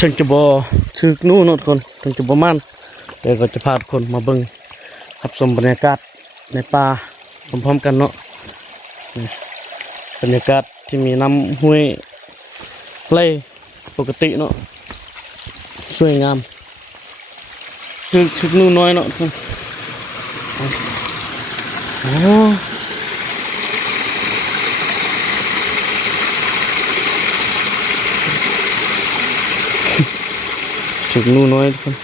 ถึงจะบ่ถึกนู่นทุกคนถึงจะบ่มันเดี๋ยวก็จะพาทุกคนมาเบิ่งรับชมบรรยากาศในป่าพร้อมๆกันเนาะนี่บรรยากาศที่มีน้ำห้วยไหลปกติเนาะสวยงามถึกนู่นน้อยเนาะทุกคนโอ้ถึกนู่นน้อยทุกคน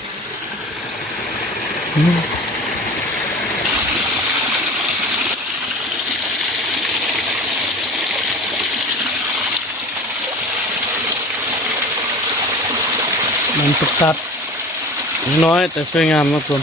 มันตกตัดน้อยแต่สวยงามมากทุกคน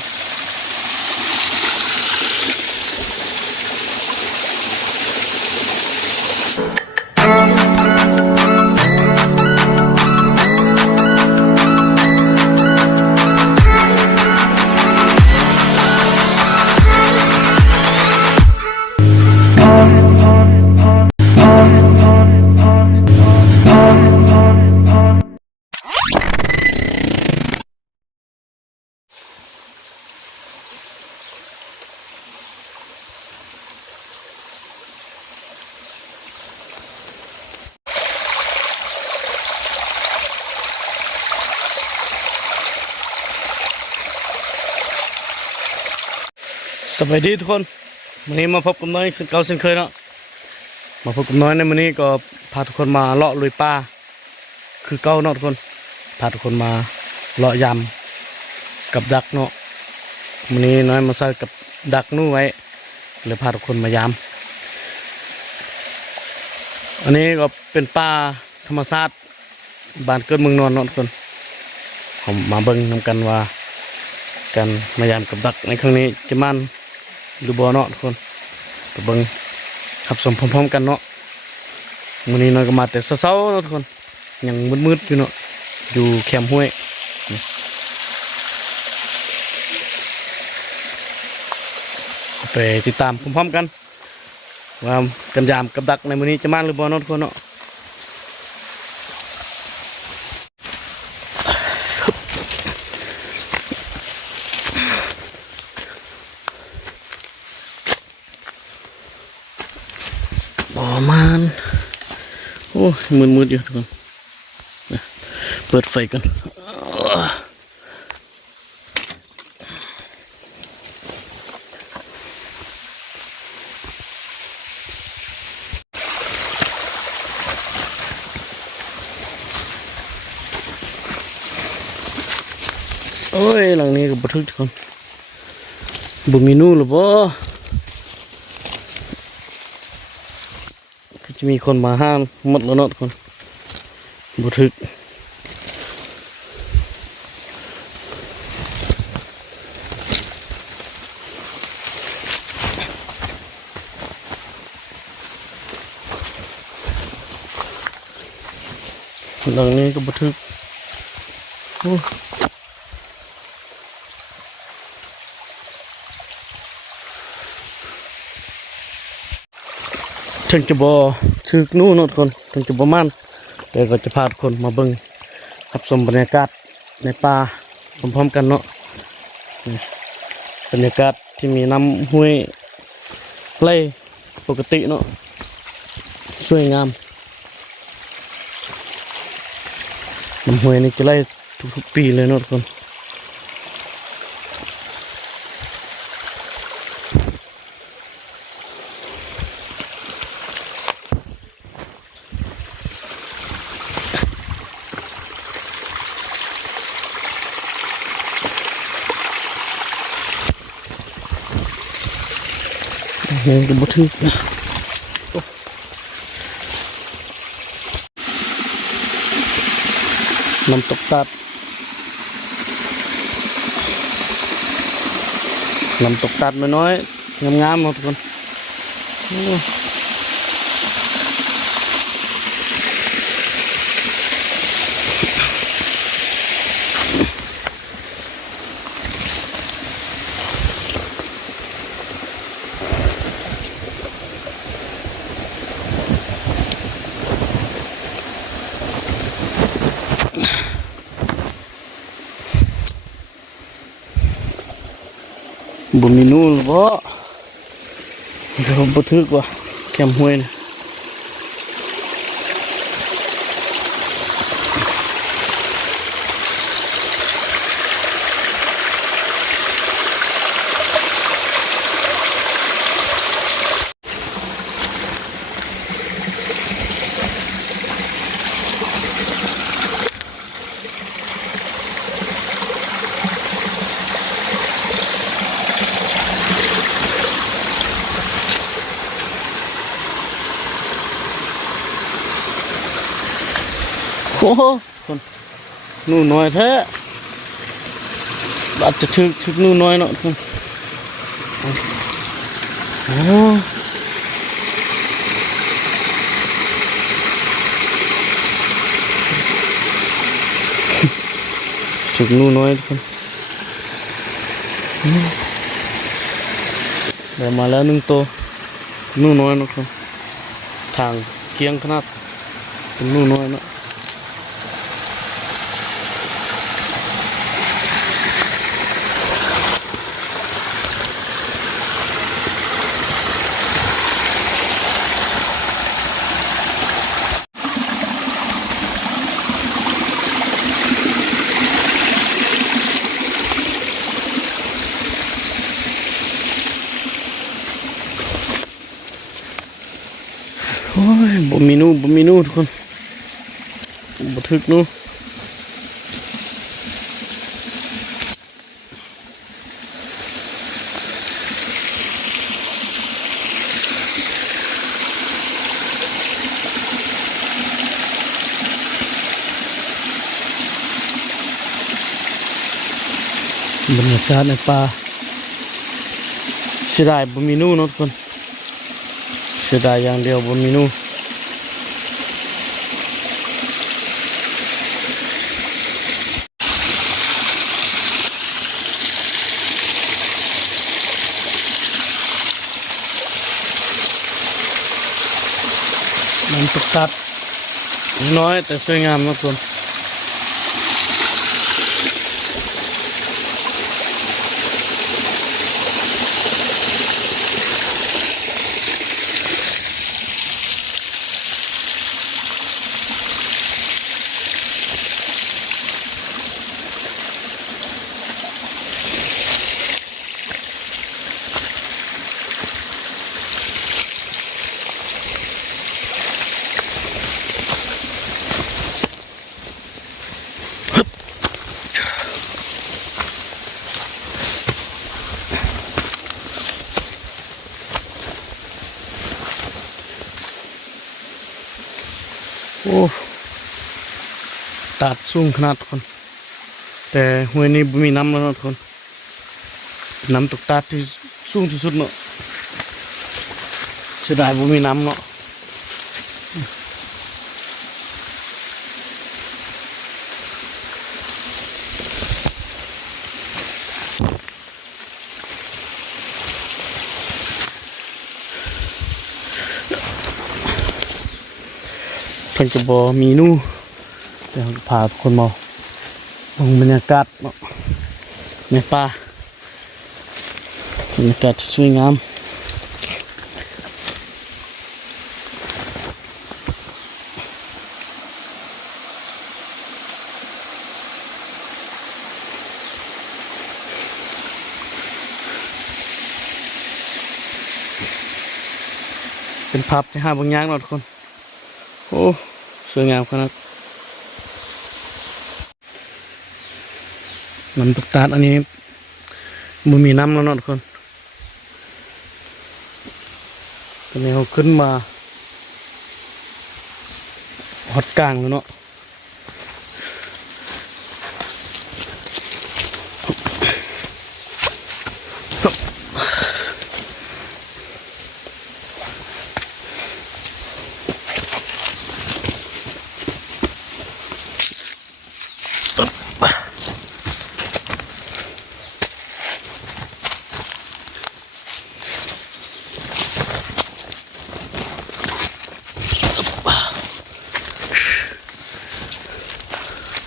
สวัสดีทุกคนวันนี้มาพบกับน้อยเช่นเก่าเช่นเคยเนาะมาพบกับน้อยในวันนี้ก็พาทุกคนมาเลาะลุยป่าคือเก่าเนาะทุกคนพาทุกคนมาเลาะยำกับดักเนาะวันนี้น้อยมาใส่กับดักนู่ไว้เลยพาทุกคนมายำอันนี้ก็เป็นป่าธรรมชาติบ้านเกิดเมืองนอนเนาะทุกคนผมมาเบิ่งนำกันว่าการมายำกับดักในครั้งนี้จะมันหรือบ่เนาะทุกคนกับเบิ่งขับสมพร้อมๆกันเนาะวันนี้น้อยก็มาแต่เช้าๆเนาะทุกคนยังมืดๆอยู่เนาะอยู่แคมป์ห้วยไปติดตามพร้อมๆกันว่ากันยามกับดักในวันนี้จะมันหรือบ่เนาะทุกคนเนาะประมาณโอ้มืดอยู่ทุกคนเปิดไฟกันโอ้ยหลังนี้ก็บันทึกทุกคนบุมีนู่นหรือเปล่าจะมีคนมาห้ามหมดแล้วเนาะทุกคนบันทึกหลังนี้ก็บันทึกถึงจะบ่ถึกนู่นเนาะทุกคนถึงจะบ่มันเดี๋ยวก็จะพาทุกคนมาเบิ่งรับชมบรรยากาศในป่าพร้อมๆกันเนาะบรรยากาศที่มีน้ำห้วยไหลปกติเนาะสวยงามน้ำห้วยนี่จะไหลทุกๆปีเลยเนาะทุกคนยังจะบันทึกน้ำตกตัดน้อยๆงามๆเนาะทุกคน บุมีนู่นบ่เดี๋ยวผมบันทึกว่าแคมห้วยนะโอ้โหคนนู่นน้อยแท้อาจจะถึกนู่นน้อยเนาะคนโอ้ถึกนู่นน้อยคนเดี๋ยวมาแล้วหนึ่งตัวนู่นน้อยเนาะคนทางเคียงขนาดเป็นนู่นน้อยเนาะโอ้ยบ่มีนู่ทุกคนบ่ถึกนู่บรรยากาศในป่าเสียดายบ่มีนู่เนาะทุกคนเสียดายอย่างเดียวบ่มีนู่มันตุกตัดน้อยแต่สวยงามนะทุกคนโอ้ตัดสูงขนาดทุกคนแต่ห้วยนี้บ่มีน้ำแล้วเนาะทุกคนน้ำตกตัดที่สูงที่สุดเนาะเสียดายบ่มีน้ำเนาะเพิ่นก็บ่มีนู่เดี๋ยวพาทุกคนมาลงบรรยากาศเนาะในป่าบรรยากาศที่สวยงามเป็นภาพที่หาบางอย่างเนาะทุกคนโอ้สวยงามขนาดน้ำตกตาดอันนี้มันมีน้ำแล้วเนาะทุกคนตอนนี้เขาขึ้นมาฮอดกลางแล้วเนาะ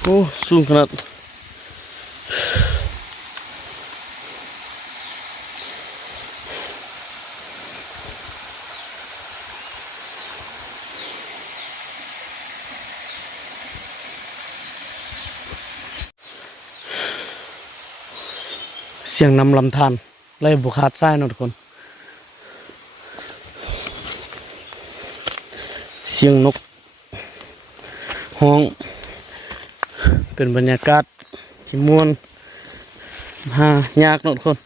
โอ้สูงขนาด เสียงนำลำธารไล่บุคาดไส้เนาะทุกคนเสียงนกห้องเป็นบรรยากาศที่ม่วนหายากเนาะทุกคน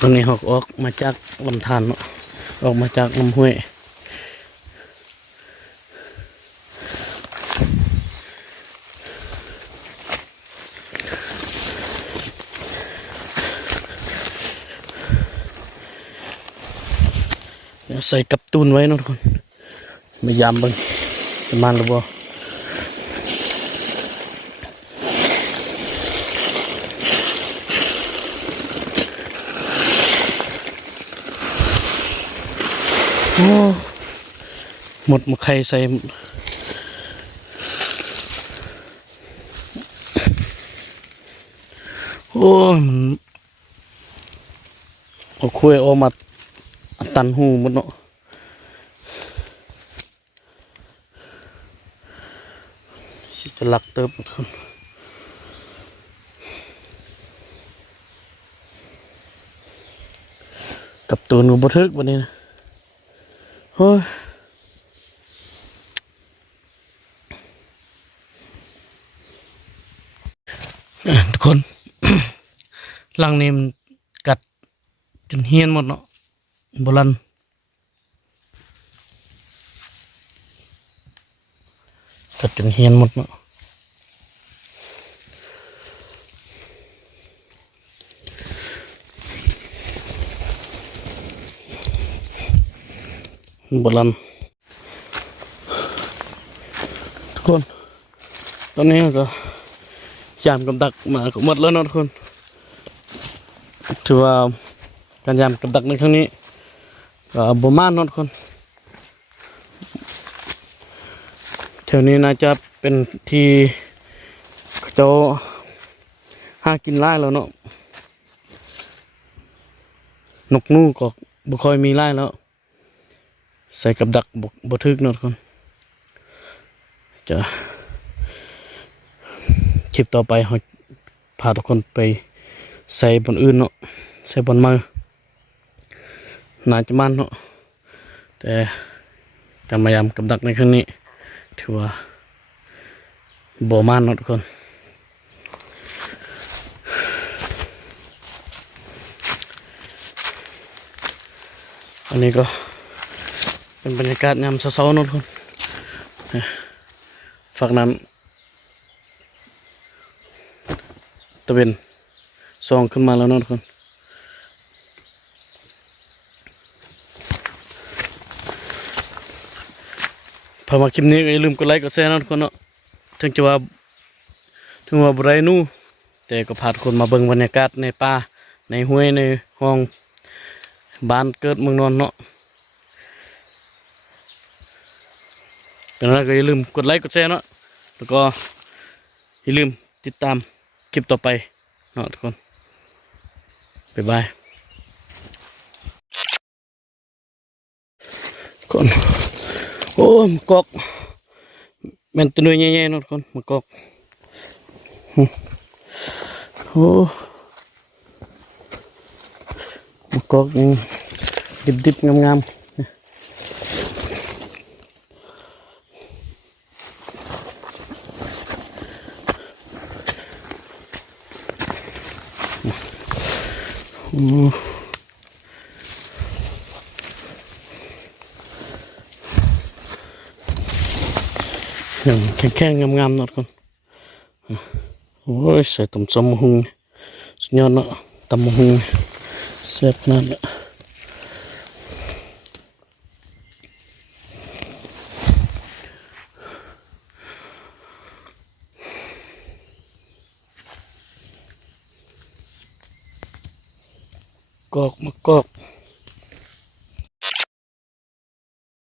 ตอนนี้หอกออกมาจากลำธารเนาะออกมาจากลำห้วยใส่กับตูนไว้เนาะทุกคนมายามเบิ่งประมาณหรือบ่โอ้หมดไข่ใส่โอ้มันเอาคุยออกมาตันหูหมดเนาะจะหลักเติบทุกคนกับตัวหนูบ่ทึกวันนี้นะโอ้ยทุกคน หลังนี้มันกัดจนเฮียนหมดเนาะโบราณกัดจนเฮียนหมดเนาะโบราณทุกคนตอนนี้ก็ยามกับดักมาก็หมดแล้วเนาะทุกคนถือว่าการยามกับดักในครั้งนี้ก็ประมาณเนาะทุกคนแถวนี้น่าจะเป็นที่เจ้าหากินไล่แล้วเนาะนกนูก็บ่ค่อยมีไล่แล้วใส่กับดักบ่ทึกเนาะทุกคนจะคลิปต่อไปเราพาทุกคนไปใส่บนอื่นเนาะใส่บนมือน่าจะมันเนาะแต่การพยายามกับดักในครั้งนี้ถือว่าบ่มันเนาะทุกคนอันนี้ก็เป็นบรรยากาศยามเช้าๆเนาะทุกคนฝั่งนั้นตะเวนส่องขึ้นมาแล้วเนาะทุกคนพอมาคลิปนี้ก็อย่าลืมกดไลค์กดแชร์นะทุกคนเนาะถึงว่าบ่ได้นู่แต่ก็พาทุกคนมาเบิ่งบรรยากาศในป่าในห้วยในห้องบ้านเกิดเมืองนอนเนาะดังนั้นก็อย่าลืมกดไลค์กดแชร์เนาะแล้วก็อย่าลืมติดตามคลิปต่อไปเนาะทุกคนบ๊ายบายก่อนโอ้มกอกแม่นตัวน้อยใหญ่ๆเนาะทุกคนมากอกโอ้มากอกดิบๆงามๆโอ้อย่างแข็งๆงามๆเนาะทุกคนโอ้ยใส่ตุ่มซอมหุงสุดยอดเนาะตำมหุงแซ่บนั่นแหละกอกมากอก